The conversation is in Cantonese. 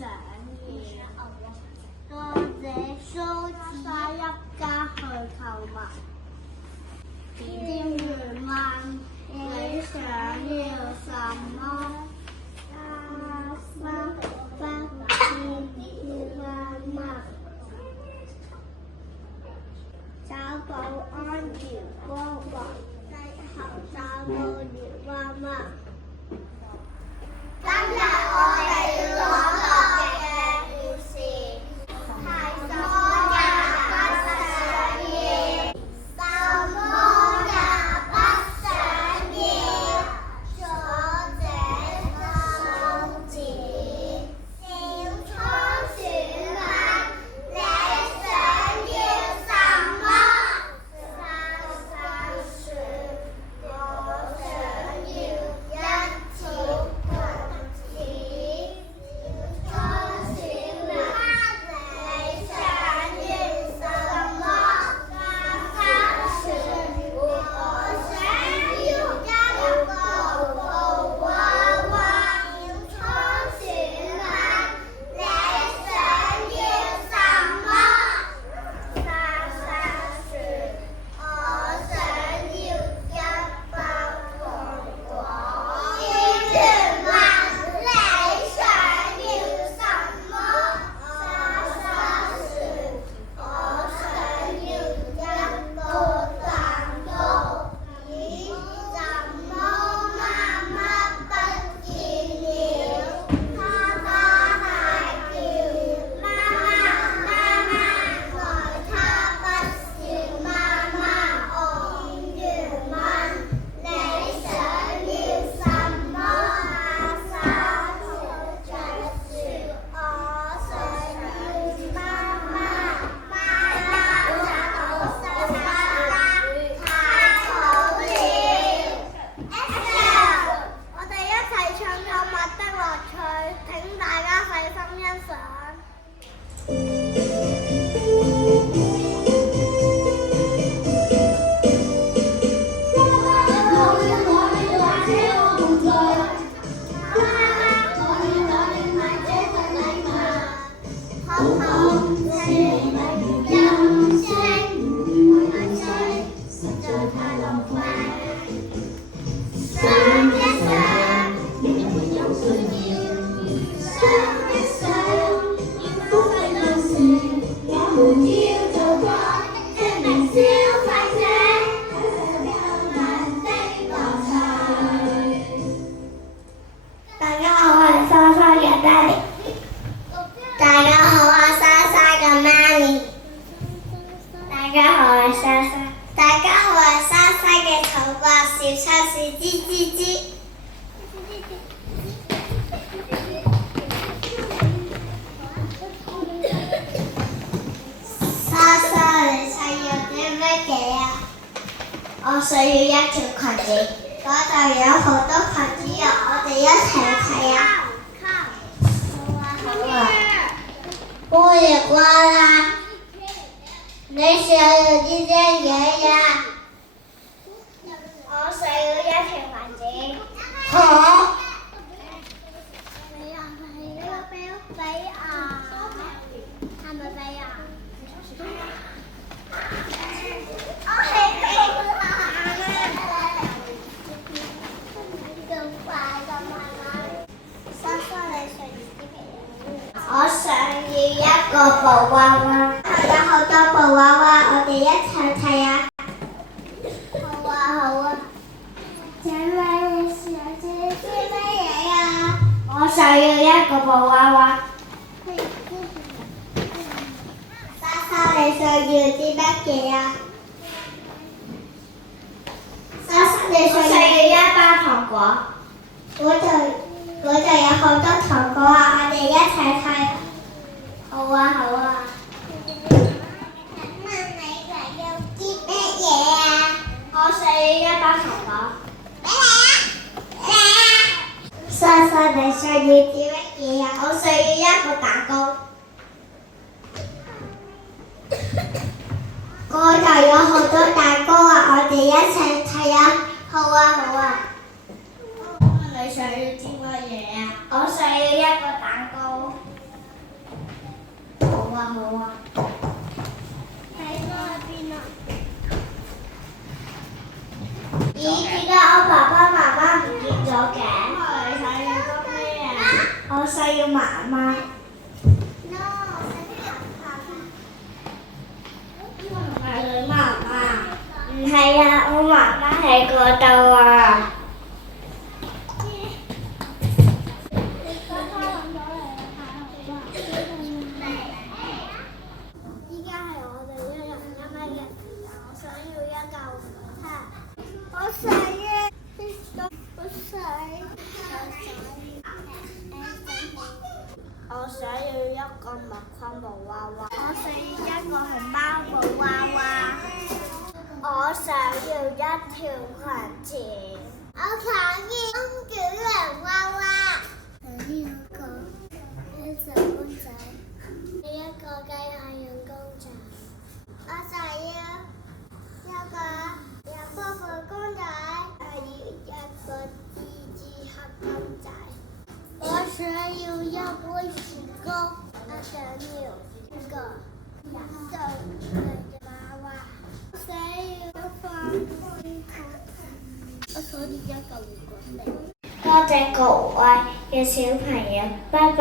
想要多謝蘇子一家去購物。店員問你想要什麼？找保安員幫忙，最後找到棉花媽。今日我哋要講嘅故事太多也不想要，什麼也不想要，左這數字。小倉鼠問你想要什麼？莎莎說我想要一條裙子。小倉鼠問你想要什麼？莎莎說我想要一個布娃娃。小倉鼠問你想要什麼？莎莎說我想要一包糖果。店員問你想要什麼？莎莎說我想要一個蛋糕。咦，怎麼媽媽不見了？爸爸大叫媽媽，媽媽，來，她不是媽媽。店員問你想要什麼？莎莎着說我想要媽媽。媽媽找莎莎，太好了。Action！我哋一齊唱購物的樂趣，請大家細心欣賞。大家好，我係莎莎嘅爹哋。大家好，我係莎莎嘅媽咪。大家好，我係莎莎。大家好，我係莎莎嘅頭髮小測試吱吱吱。莎莎，你想要啲乜嘢啊？我想要一條裙子，嗰度有好多裙子啊！我哋一齊睇啊！好啊！我也瓜啦！你想要啲乜嘢呀？我想要一條裙子。好。俾啊！係咪俾啊？我係俾啦！咁快咁慢慢。莎莎，你想要啲乜嘢？我想要一個布娃娃。有好多布娃娃，我哋一齊睇下。好啊，好啊。請問你想要啲乜嘢呀？我想要一個布娃娃。莎莎，你想要啲乜嘢呀？莎莎，你想要一包糖果。嗰度有好多糖果啊！我哋一齊睇。好啊，好啊。請問你想要啲乜嘢啊？我想要一包糖果。俾你啊！俾你啊！莎莎，你想要啲乜嘢啊？我想要一個蛋糕。嗰度有好多蛋糕啊！我哋一齊睇啊！好啊，好啊。你想要啲乜嘢啊？我想要一個蛋糕。啊。喺嗰邊啊！咦？點解我爸爸媽媽唔見咗嘅？你想要個咩啊？我想要媽媽。No， 我想要爸爸。呢個唔係你媽媽。唔係啊，我媽媽喺嗰度啊。依家係我哋一人一蚊嘅時間，我想要一嚿蝦。我想要，我想要一個麥昆布娃娃。我想要一個熊貓布娃娃。我想要一條裙子。我想要公主人娃娃。一隻公仔，一個雞太陽公仔。我想要一個有波波公仔，我要一個蜘蛛俠公仔。我想要一杯雪糕，我想要一個人造娃娃。我想要一塊冰糖，我想要一個蘋果。多謝各位嘅小朋友，拜拜。